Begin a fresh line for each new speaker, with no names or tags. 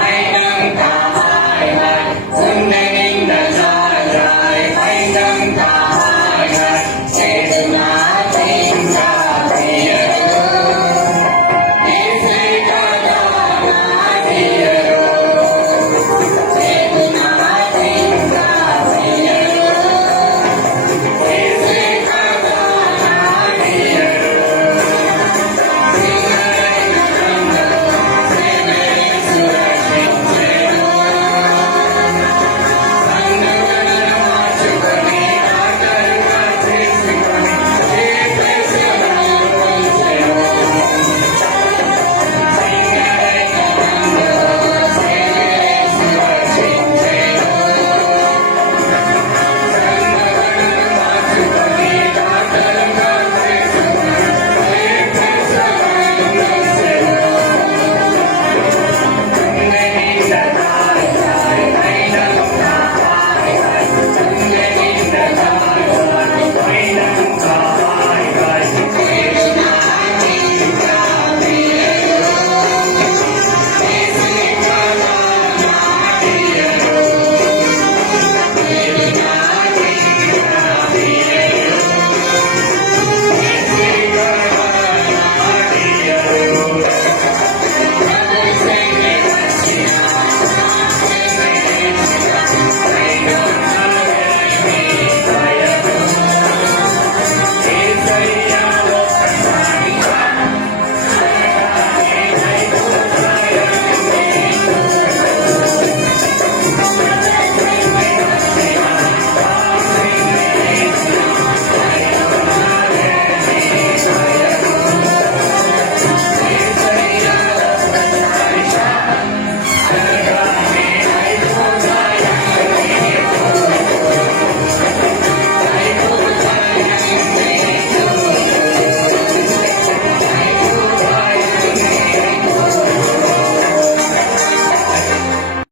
Amen.